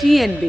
TNB।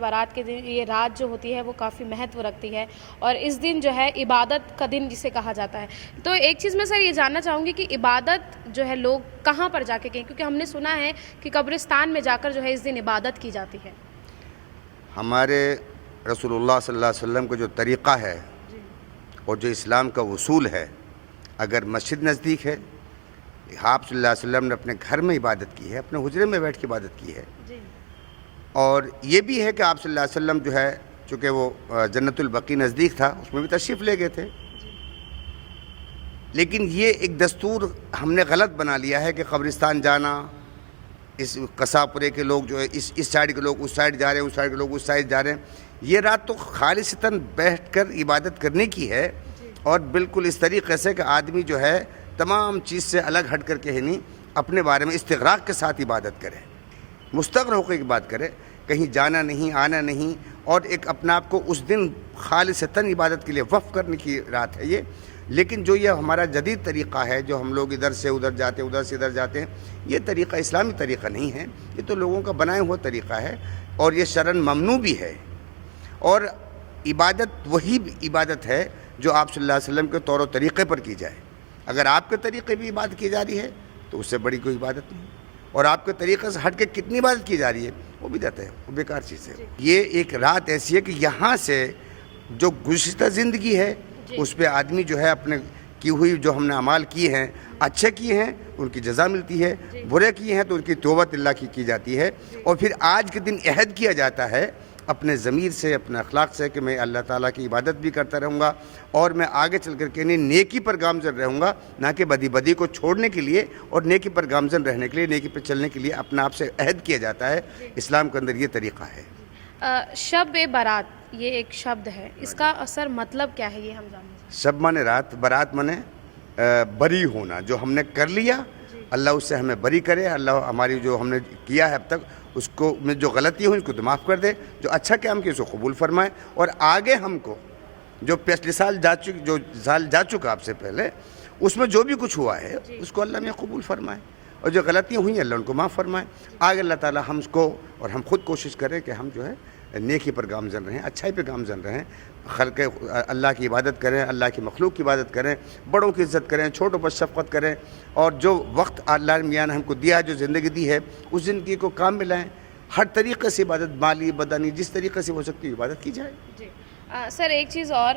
برات کے دن یہ رات جو ہوتی ہے وہ کافی مہتو رکھتی ہے اور اس دن جو ہے عبادت کا دن جسے کہا جاتا ہے. تو ایک چیز میں سر یہ جاننا چاہوں گی کہ عبادت جو ہے لوگ کہاں پر جا کے کریں، کیونکہ ہم نے سنا ہے کہ قبرستان میں جا کر جو ہے اس دن عبادت کی جاتی ہے. ہمارے رسول اللہ صلی اللہ علیہ وسلم کا جو طریقہ ہے اور جو اسلام کا اصول ہے، اگر مسجد نزدیک ہے، آپ صلی اللہ علیہ وسلم نے اپنے گھر میں عبادت کی ہے، اپنے حجرے میں بیٹھ کے عبادت کی ہے. اور یہ بھی ہے کہ آپ صلی اللہ علیہ وسلم جو ہے چونکہ وہ جنت البقیع نزدیک تھا، اس میں بھی تشریف لے گئے تھے. لیکن یہ ایک دستور ہم نے غلط بنا لیا ہے کہ قبرستان جانا، اس قصاپورے کے لوگ جو ہے اس سائڈ کے لوگ اس سائڈ جا رہے ہیں، اس سائڈ کے لوگ اس سائڈ جا رہے ہیں. یہ رات تو خالصتاً بیٹھ کر عبادت کرنے کی ہے، اور بالکل اس طریقے سے کہ آدمی جو ہے تمام چیز سے الگ ہٹ کر کے نہیں اپنے بارے میں استغراق کے ساتھ عبادت کرے، مستغرق ہو کے بات کرے، کہیں جانا نہیں، آنا نہیں، اور ایک اپنا آپ کو اس دن خالصتاً عبادت کے لیے وقف کرنے کی رات ہے یہ. لیکن جو یہ ہمارا جدید طریقہ ہے، جو ہم لوگ ادھر سے ادھر جاتے ہیں، ادھر سے ادھر جاتے ہیں، یہ طریقہ اسلامی طریقہ نہیں ہے، یہ تو لوگوں کا بنایا ہوا طریقہ ہے، اور یہ شرعاً ممنوع بھی ہے. اور عبادت وہی عبادت ہے جو آپ صلی اللہ علیہ وسلم کے طور و طریقے پر کی جائے. اگر آپ کے طریقے بھی عبادت کی جا رہی ہے تو اس سے بڑی کوئی عبادت نہیں، اور آپ کے طریقے سے ہٹ کے کتنی عبادت کی جا رہی ہے وہ بھی دیتا ہے، وہ بیکار چیز ہے. یہ ایک رات ایسی ہے کہ یہاں سے جو گزشتہ زندگی ہے اس پہ آدمی جو ہے اپنے کی ہوئی جو ہم نے اعمال کیے ہیں، اچھے کیے ہیں ان کی جزا ملتی ہے، برے کیے ہیں تو ان کی توبہ اللہ کی جاتی ہے. اور پھر آج کے دن عہد کیا جاتا ہے اپنے ضمیر سے، اپنے اخلاق سے کہ میں اللہ تعالیٰ کی عبادت بھی کرتا رہوں گا، اور میں آگے چل کر کے نیکی پر گامزن رہوں گا، نہ کہ بدی کو چھوڑنے کے لیے اور نیکی پر گامزن رہنے کے لیے، نیکی پر چلنے کے لیے اپنا آپ سے عہد کیا جاتا ہے. اسلام کے اندر یہ طریقہ ہے. شب برات یہ ایک شبد ہے، اس کا اثر مطلب کیا ہے یہ ہم جانیں. شب مانے رات، برات مانے بری ہونا. جو ہم نے کر لیا اللہ اس سے ہمیں بری کرے، اللہ ہماری جو ہم نے کیا ہے اب تک اس کو میں جو غلطی ہوئی اس کو تو معاف کر دے، جو اچھا کیا ہم کی اس کو قبول فرمائے، اور آگے ہم کو جو پچھلے سال جا چکا آپ سے پہلے اس میں جو بھی کچھ ہوا ہے اس کو اللہ میں قبول فرمائے، اور جو غلطیاں ہوئی ہیں اللہ ان کو معاف فرمائے. آگے اللہ تعالیٰ ہم کو اور ہم خود کوشش کریں کہ ہم جو ہے نیکی پر گامزن رہیں، اچھائی پہ گامزن رہیں، خلق اللہ کی عبادت کریں، اللہ کی مخلوق کی عبادت کریں، بڑوں کی عزت کریں، چھوٹوں پر شفقت کریں، اور جو وقت اللہ میاں نے ہم کو دیا ہے، جو زندگی دی ہے اس زندگی کو کام میں لائیں. ہر طریقے سے عبادت، مالی بدنی جس طریقے سے ہو سکتی ہے عبادت کی جائے. سر ایک چیز اور،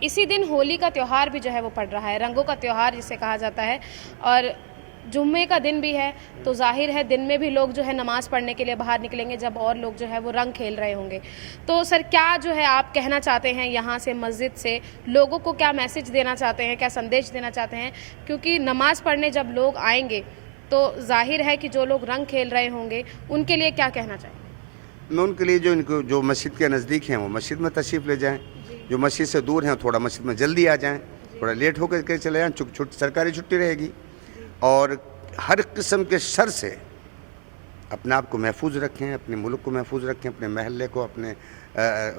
اسی دن ہولی کا تیوہار بھی جو ہے وہ پڑ رہا ہے، رنگوں کا تیوہار جسے کہا جاتا ہے، اور جمعے کا دن بھی ہے، تو ظاہر ہے دن میں بھی لوگ جو ہے نماز پڑھنے کے لیے باہر نکلیں گے جب اور لوگ جو ہے وہ رنگ کھیل رہے ہوں گے. تو سر کیا جو ہے آپ کہنا چاہتے ہیں یہاں سے مسجد سے لوگوں کو، کیا میسج دینا چاہتے ہیں، کیا سندیش دینا چاہتے ہیں؟ کیونکہ نماز پڑھنے جب لوگ آئیں گے تو ظاہر ہے کہ جو لوگ رنگ کھیل رہے ہوں گے ان کے لیے کیا کہنا چاہیں گے؟ میں ان کے لیے جو مسجد کے نزدیک ہیں وہ مسجد میں تشریف لے جائیں، جو مسجد سے دور ہیں تھوڑا مسجد میں جلدی آ جائیں، تھوڑا لیٹ ہو کر چلے جائیں، سرکاری چھٹی رہے گی. اور ہر قسم کے شر سے اپنے آپ کو محفوظ رکھیں، اپنے ملک کو محفوظ رکھیں، اپنے محلے کو، اپنے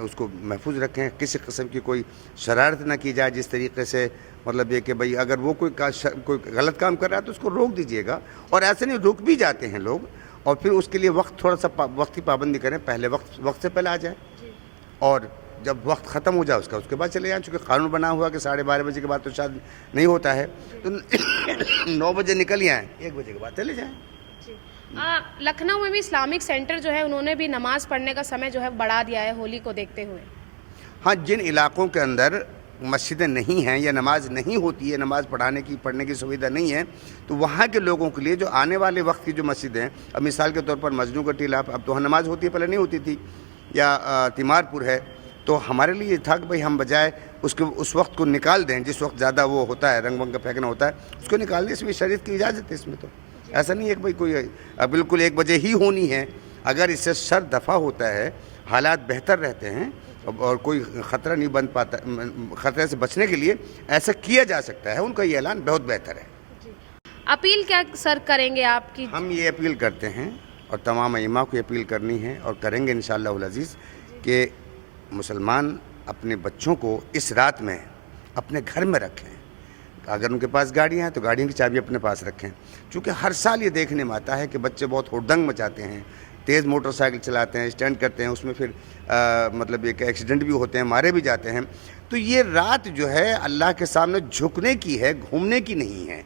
اس کو محفوظ رکھیں. کسی قسم کی کوئی شرارت نہ کی جائے، جس طریقے سے مطلب یہ کہ بھئی اگر وہ کوئی غلط کام کر رہا ہے تو اس کو روک دیجئے گا. اور ایسے نہیں، رک بھی جاتے ہیں لوگ، اور پھر اس کے لیے تھوڑا سا وقت کی پابندی کریں، پہلے وقت سے پہلے آ جائیں، اور جب وقت ختم ہو جائے اس کے بعد چلے جائیں. چونکہ قانون بنا ہوا کہ 12:30 بجے کے بعد تو شاید نہیں ہوتا ہے، تو 9 بجے نکل ہی آئیں، 1 بجے کے بعد چلے جائیں. لکھنؤ میں بھی اسلامک سینٹر جو ہے انہوں نے بھی نماز پڑھنے کا سمے جو ہے بڑھا دیا ہے ہولی کو دیکھتے ہوئے. ہاں، جن علاقوں کے اندر مسجدیں نہیں ہیں یا نماز نہیں ہوتی ہے، نماز پڑھنے کی سویدھا نہیں ہے، تو وہاں کے لوگوں کے لیے جو آنے والے وقت کی جو مسجدیں ہیں، اب مثال کے طور پر مجنو کا ٹیلہ، اب تو نماز ہوتی ہے، پہلے نہیں ہوتی تھی، یا تیمار پور ہے، تو ہمارے لیے یہ تھا کہ بھئی ہم بجائے اس وقت کو نکال دیں جس وقت زیادہ وہ ہوتا ہے، رنگ کا پھینکنا ہوتا ہے، اس کو نکال دیں. اس میں شریعت کی اجازت ہے، اس میں تو ایسا نہیں ہے کہ بھئی کوئی بالکل 1 بجے ہی ہونی ہے. اگر اس سے شر دفع ہوتا ہے، حالات بہتر رہتے ہیں اور کوئی خطرہ نہیں بن پاتا، خطرے سے بچنے کے لیے ایسا کیا جا سکتا ہے، ان کا یہ اعلان بہت بہتر ہے. اپیل کیا سر کریں گے آپ کی؟ ہم یہ اپیل کرتے ہیں اور تمام ائمہ کو اپیل کرنی ہے اور کریں گے انشاءاللہ العزیز کہ مسلمان اپنے بچوں کو اس رات میں اپنے گھر میں رکھیں. اگر ان کے پاس گاڑیاں ہیں تو گاڑیوں کی چابی اپنے پاس رکھیں، چونکہ ہر سال یہ دیکھنے میں آتا ہے کہ بچے بہت ہڑدنگ مچاتے ہیں، تیز موٹر سائیکل چلاتے ہیں، اسٹنٹ کرتے ہیں، اس میں پھر مطلب ایک ایکسیڈنٹ بھی ہوتے ہیں، مارے بھی جاتے ہیں. تو یہ رات جو ہے اللہ کے سامنے جھکنے کی ہے، گھومنے کی نہیں ہے.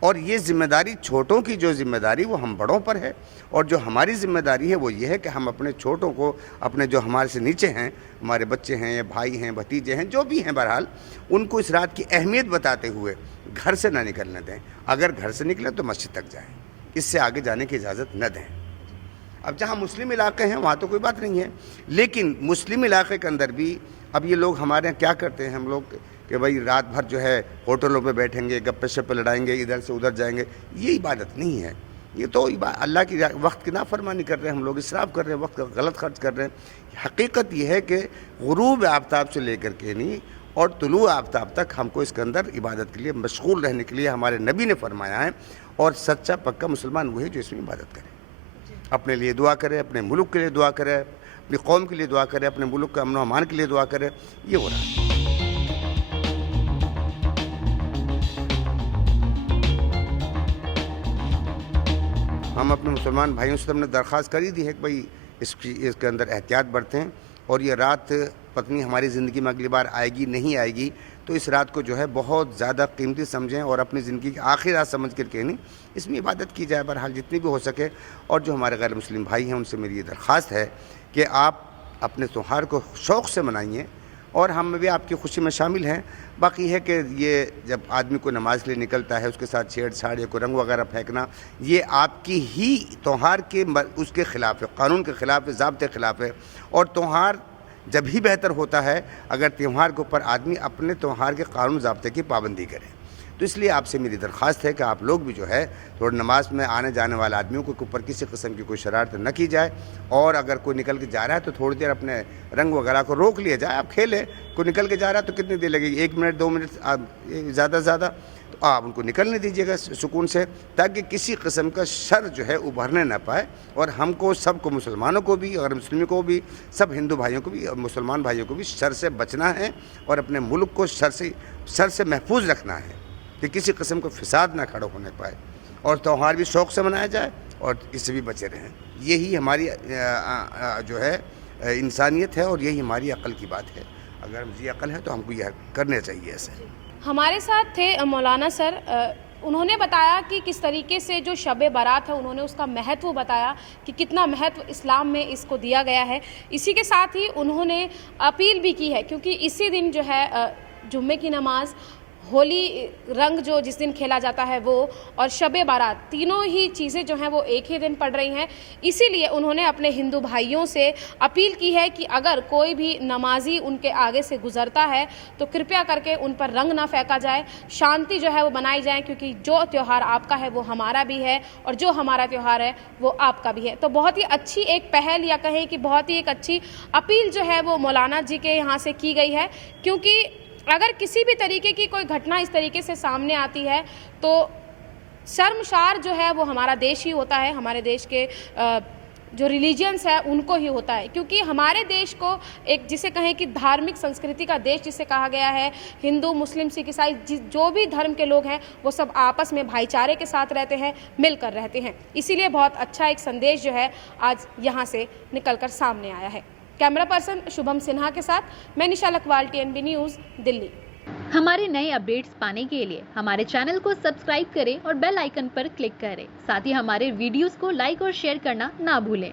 اور یہ ذمہ داری چھوٹوں کی جو ذمہ داری وہ ہم بڑوں پر ہے، اور جو ہماری ذمہ داری ہے وہ یہ ہے کہ ہم اپنے چھوٹوں کو، اپنے جو ہمارے سے نیچے ہیں، ہمارے بچے ہیں یا بھائی ہیں، بھتیجے ہیں، جو بھی ہیں بہرحال، ان کو اس رات کی اہمیت بتاتے ہوئے گھر سے نہ نکلنے دیں. اگر گھر سے نکلیں تو مسجد تک جائیں، اس سے آگے جانے کی اجازت نہ دیں. اب جہاں مسلم علاقے ہیں وہاں تو کوئی بات نہیں ہے، لیکن مسلم علاقے کے اندر بھی اب یہ لوگ ہمارے یہاں کیا کرتے ہیں، ہم لوگ کہ بھائی رات بھر جو ہے ہوٹلوں پہ بیٹھیں گے، گپے شپے لڑائیں گے، ادھر سے ادھر جائیں گے. یہ عبادت نہیں ہے. یہ تو اللہ کی وقت کی نافرمانی کر رہے ہیں، ہم لوگ اسراف کر رہے ہیں، وقت کا غلط خرچ کر رہے ہیں. حقیقت یہ ہے کہ غروب آفتاب سے لے کر کے نہیں اور طلوع آفتاب تک ہم کو اس کے اندر عبادت کے لیے مشغول رہنے کے لیے ہمارے نبی نے فرمایا ہے. اور سچا پکا مسلمان وہی جو اس میں عبادت کرے، اپنے لیے دعا کرے، اپنے ملک کے لیے دعا کرے، اپنی قوم کے لیے دعا کرے، اپنے ملک کا امن و امان کے لیے دعا کرے. یہ ہو رہا ہے. ہم اپنے مسلمان بھائیوں سے ہم نے درخواست کری دی ہے کہ بھائی اس کے اندر احتیاط برتیں، اور یہ رات پتنی ہماری زندگی میں اگلی بار آئے گی نہیں آئے گی، تو اس رات کو جو ہے بہت زیادہ قیمتی سمجھیں اور اپنی زندگی کی آخری رات سمجھ کر کے نہیں اس میں عبادت کی جائے بہرحال جتنی بھی ہو سکے. اور جو ہمارے غیر مسلم بھائی ہیں ان سے میری یہ درخواست ہے کہ آپ اپنے تہوار کو شوق سے منائیے، اور ہم بھی آپ کی خوشی میں شامل ہیں. باقی ہے کہ یہ جب آدمی کو نماز کے لیے نکلتا ہے اس کے ساتھ چھیڑ چھاڑ یا کوئی رنگ وغیرہ پھینکنا، یہ آپ کی ہی تہوار کے اس کے خلاف ہے، قانون کے خلاف ہے، ضابطے کے خلاف ہے. اور تہوار جب ہی بہتر ہوتا ہے اگر تہوار کے اوپر آدمی اپنے تہوار کے قانون ضابطے کی پابندی کرے. تو اس لیے آپ سے میری درخواست ہے کہ آپ لوگ بھی جو ہے تھوڑا نماز میں آنے جانے والے آدمیوں کے اوپر کسی قسم کی کوئی شرارت نہ کی جائے، اور اگر کوئی نکل کے جا رہا ہے تو تھوڑی دیر اپنے رنگ وغیرہ کو روک لیا جائے. آپ کھیلیں، کوئی نکل کے جا رہا ہے تو کتنی دیر لگے گی، 1 منٹ 2 منٹ زیادہ سے زیادہ، تو آپ ان کو نکلنے دیجیے گا سکون سے، تاکہ کسی قسم کا شر جو ہے ابھرنے نہ پائے. اور ہم کو سب کو، مسلمانوں کو بھی اور مسلموں کو بھی، سب ہندو بھائیوں کو بھی اور مسلمان بھائیوں کو بھی شر سے بچنا ہے، اور اپنے ملک کو شر سے محفوظ رکھنا ہے کہ کسی قسم کو فساد نہ کھڑا ہونے پائے، اور تہوار بھی شوق سے منایا جائے اور اس سے بھی بچے رہیں. یہی ہماری جو ہے انسانیت ہے، اور یہی ہماری عقل کی بات ہے. اگر مجھے عقل ہے تو ہم کو یہ کرنا چاہیے. ایسے ہمارے ساتھ تھے مولانا سر، انہوں نے بتایا کہ کس طریقے سے جو شب برات ہے انہوں نے اس کا مہتو بتایا کہ کتنا مہتو اسلام میں اس کو دیا گیا ہے. اسی کے ساتھ ہی انہوں نے اپیل بھی کی ہے، کیونکہ اسی دن جو ہے جمعے کی نماز، ہولی رنگ جو جس دن کھیلا جاتا ہے وہ، اور شب بارات، تینوں ہی چیزیں جو ہیں وہ ایک ہی دن پڑ رہی ہیں. اسی لیے انہوں نے اپنے ہندو بھائیوں سے اپیل کی ہے کہ اگر کوئی بھی نمازی ان کے آگے سے گزرتا ہے تو کرپیا کر کے ان پر رنگ نہ پھینکا جائے، شانتی جو ہے وہ بنائی جائے، کیونکہ جو تہوار آپ کا ہے وہ ہمارا بھی ہے، اور جو ہمارا تہوار ہے وہ آپ کا بھی ہے. تو بہت ہی اچھی ایک پہل، یا کہیں کہ بہت ہی ایک اچھی اپیل جو ہے وہ مولانا جی کے یہاں سے کی گئی ہے. کیونکہ اگر کسی بھی طریقے کی کوئی گھٹنا اس طریقے سے سامنے آتی ہے تو شرمشار جو ہے وہ ہمارا دیش ہی ہوتا ہے، ہمارے دیش کے جو ریلیجنس ہے ان کو ہی ہوتا ہے. کیونکہ ہمارے دیش کو ایک جسے کہیں کہ دھارمک سنسکرتی کا دیش جسے کہا گیا ہے، ہندو مسلم سکھ عیسائی جو بھی دھرم کے لوگ ہیں وہ سب آپس میں بھائی چارے کے ساتھ رہتے ہیں، مل کر رہتے ہیں. اسی لیے بہت اچھا ایک سندیش جو ہے آج یہاں سے نکل کر سامنے آیا ہے. کیمرہ پرسن شبھم سنہا کے ساتھ میں نشا لکھوال، TNB نیوز، دلی. ہمارے نئے اپڈیٹس پانے کے لیے ہمارے چینل کو سبسکرائب کریں اور بیل آئیکن پر کلک کریں. ساتھ ہی ہمارے ویڈیوز کو لائک اور شیئر کرنا نہ بھولیں.